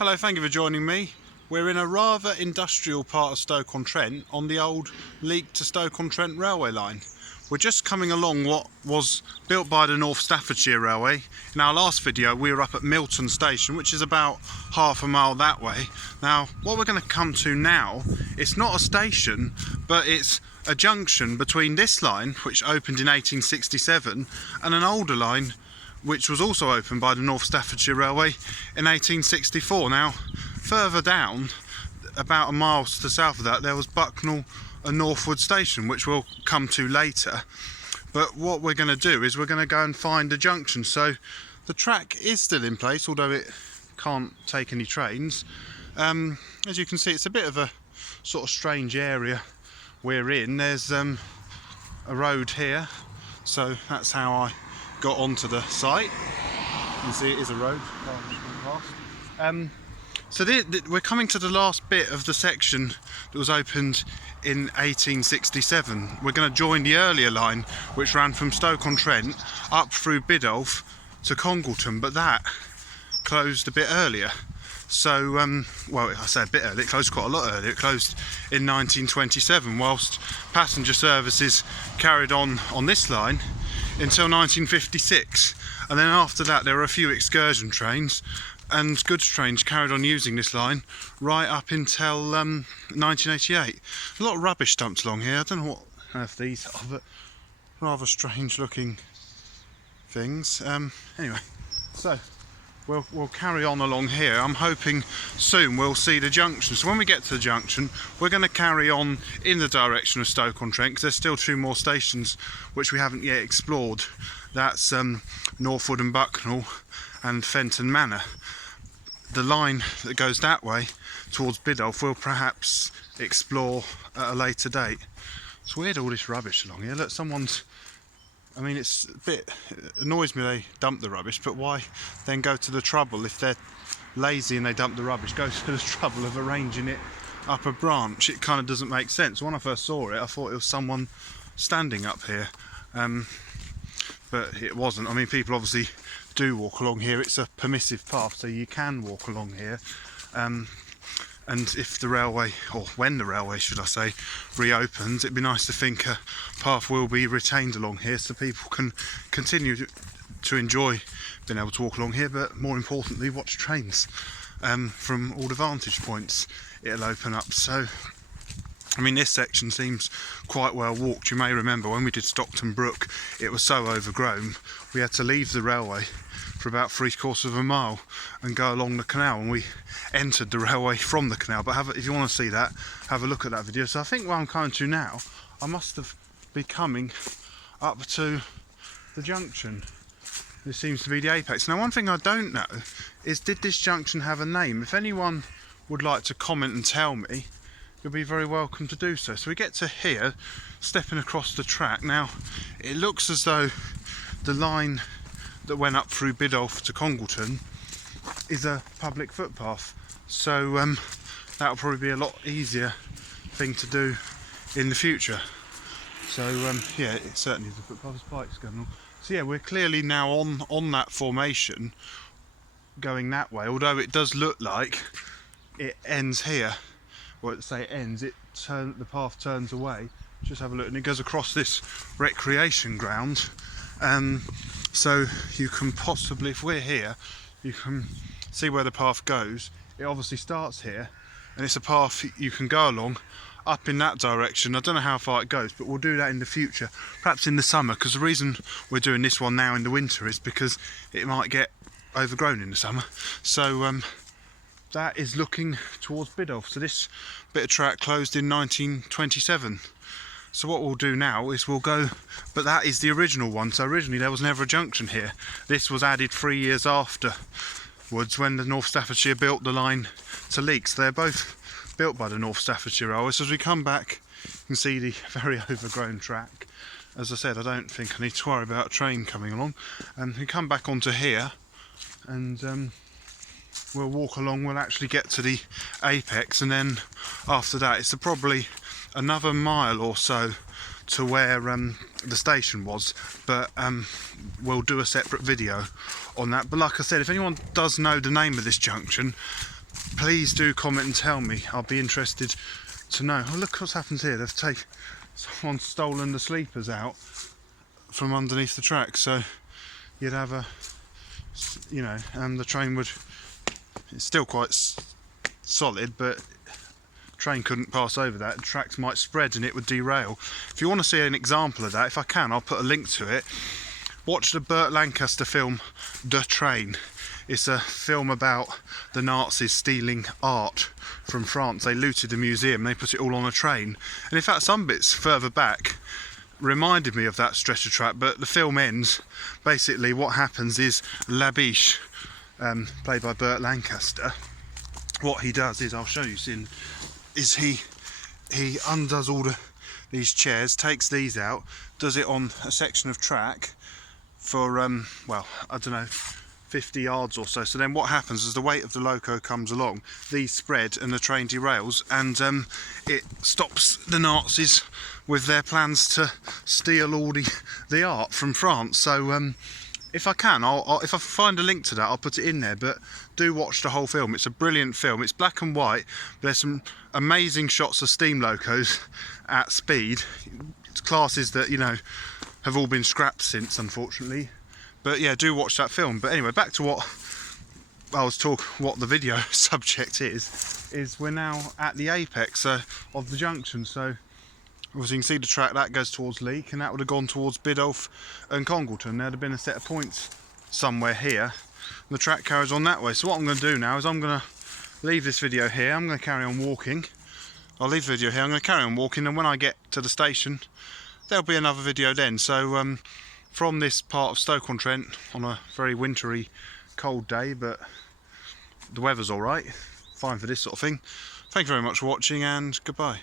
Hello, thank you for joining me. We're in a rather industrial part of Stoke-on-Trent on the old Leek to Stoke-on-Trent railway line. We're just coming along what was built by the North Staffordshire Railway. In our last video we were up at Milton Station, which is about half a mile that way. Now what we're going to come to now, it's not a station but it's a junction between this line, which opened in 1867, and an older line which was also opened by the North Staffordshire Railway in 1864. Now, further down, about a mile to the south of that, there was Bucknell and Northwood Station, which we'll come to later. But what we're going to do is we're going to go and find a junction. So the track is still in place, although it can't take any trains. As you can see, it's a bit of a sort of strange area we're in. There's a road here, so that's how I got onto the site. You can see it is a road. So we're coming to the last bit of the section that was opened in 1867. We're going to join the earlier line which ran from Stoke-on-Trent up through Biddulph to Congleton, but that closed a bit earlier. So, well, I say a bit earlier, it closed quite a lot earlier. It closed in 1927, whilst passenger services carried on this line until 1956, and then after that there were a few excursion trains and goods trains carried on using this line right up until 1988. A lot of rubbish dumped along here. I don't know what on earth these are, but rather strange looking things. Anyway, so we'll carry on along here. I'm hoping soon we'll see the junction. So when we get to the junction, we're going to carry on in the direction of Stoke-on-Trent, because there's still two more stations which we haven't yet explored. That's Northwood and Bucknell and Fenton Manor. The line that goes that way towards Biddulph we'll perhaps explore at a later date. It's weird, all this rubbish along here. Look, someone's, I mean, it annoys me they dump the rubbish, but why then go to the trouble, if they're lazy and they dump the rubbish, go to the trouble of arranging it up a branch? It kind of doesn't make sense. When I first saw it I thought it was someone standing up here, but it wasn't. I mean, people obviously do walk along here. It's a permissive path, so you can walk along here. And if the railway, or when the railway should I say, reopens, it'd be nice to think a path will be retained along here so people can continue to enjoy being able to walk along here, but more importantly watch trains from all the vantage points it'll open up. So I mean, this section seems quite well walked. You may remember when we did Stockton Brook, it was so overgrown we had to leave the railway for about 3/4 of a mile and go along the canal, and we entered the railway from the canal. But if you want to see that, have a look at that video. So I think where I'm coming to now, I must have been coming up to the junction. This seems to be the apex. Now, one thing I don't know is, did this junction have a name? If anyone would like to comment and tell me, you'll be very welcome to do so. So we get to here, stepping across the track. Now, it looks as though the line that went up through Biddulph to Congleton is a public footpath. So that'll probably be a lot easier thing to do in the future. So yeah, it certainly is a footpath. There's bikes going on. So yeah, we're clearly now on that formation going that way, although it does look like it ends here. Well, to say it ends, the path turns away. Just have a look, and it goes across this recreation ground. So you can possibly, if we're here, you can see where the path goes. It obviously starts here, and it's a path you can go along up in that direction. I don't know how far it goes, but we'll do that in the future, perhaps in the summer, because the reason we're doing this one now in the winter is because it might get overgrown in the summer. So that is looking towards Biddulph. So this bit of track closed in 1927. So what we'll do now is we'll go, but that is the original one. So originally there was never a junction here. This was added 3 years afterwards when the North Staffordshire built the line to Leek. So they're both built by the North Staffordshire Railway. So as we come back, you can see the very overgrown track. As I said, I don't think I need to worry about a train coming along. And we come back onto here, and we'll walk along. We'll actually get to the apex, and then after that it's probably another mile or so to where the station was, but we'll do a separate video on that. But like I said, if anyone does know the name of this junction, please do comment and tell me. I'll be interested to know. Oh, look what's happened here. Someone's stolen the sleepers out from underneath the track, so you'd have a, you know, the train would, it's still quite solid, but train couldn't pass over that. The tracks might spread and it would derail. If you want to see an example of that, if I can, I'll put a link to it. Watch the Burt Lancaster film The Train. It's a film about the Nazis stealing art from France. They looted the museum, they put it all on a train, and in fact some bits further back reminded me of that stretcher track. But the film ends, basically what happens is Labiche, played by Burt Lancaster, what he does is, I'll show you soon, is he undoes all these chairs, takes these out, does it on a section of track for well, I don't know, 50 yards or so. So then what happens is the weight of the loco comes along, these spread and the train derails, and it stops the Nazis with their plans to steal all the art from France. So if I can, if I find a link to that, I'll put it in there. But do watch the whole film. It's a brilliant film. It's black and white. There's some amazing shots of steam locos at speed. It's classes that, you know, have all been scrapped since, unfortunately. But yeah, do watch that film. But anyway, back to what the video subject is we're now at the apex of the junction. So obviously you can see the track that goes towards Leek, and that would have gone towards Biddulph and Congleton. There'd have been a set of points somewhere here, and the track carries on that way. So what I'm going to do now is I'm going to leave this video here. I'm going to carry on walking. I'll leave the video here. I'm going to carry on walking, and when I get to the station there'll be another video then. So from this part of Stoke-on-Trent on a very wintry cold day, but the weather's alright, fine for this sort of thing. Thank you very much for watching, and goodbye.